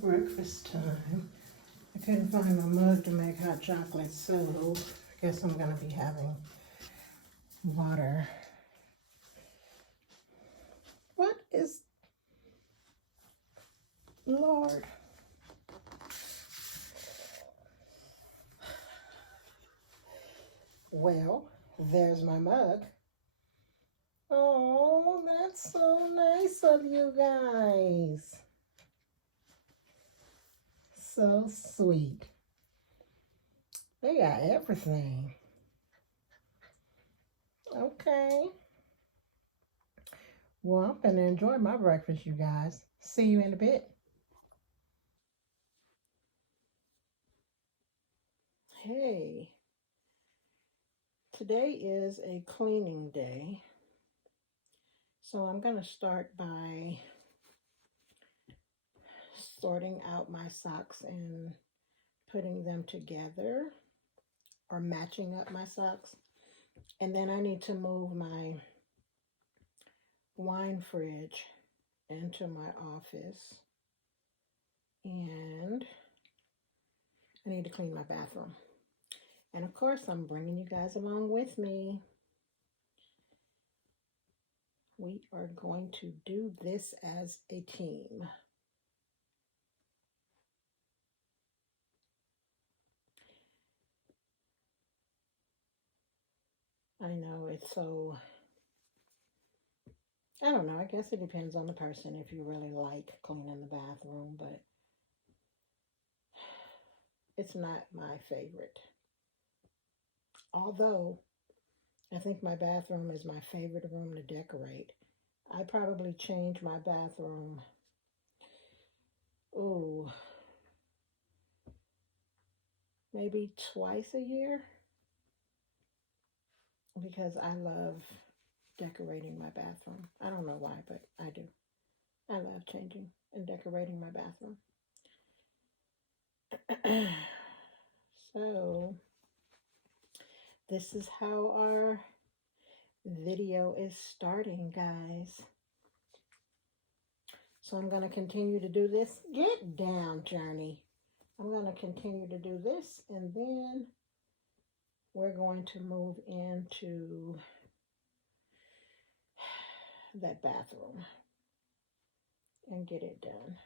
breakfast time. I couldn't find my mug to make hot chocolate, so I guess I'm gonna be having water. What is, Lord? Well, there's my mug. Oh, that's so nice of you guys. So sweet. They got everything. Okay. Well, I'm gonna enjoy my breakfast, you guys. See you in a bit. Hey, today is a cleaning day. So I'm gonna start by sorting out my socks and putting them together, or matching up my socks. And then I need to move my wine fridge into my office. And I need to clean my bathroom. And of course, I'm bringing you guys along with me. We are going to do this as a team. I know it's so, I don't know, I guess it depends on the person if you really like cleaning the bathroom, but it's not my favorite. Although, I think my bathroom is my favorite room to decorate. I probably change my bathroom, ooh, maybe twice a year, because I love decorating my bathroom. I don't know why, but I do. I love changing and decorating my bathroom. So, this is how our video is starting, guys. So I'm going to continue to do this. Get down, Journey. I'm going to continue to do this, and then we're going to move into that bathroom and get it done.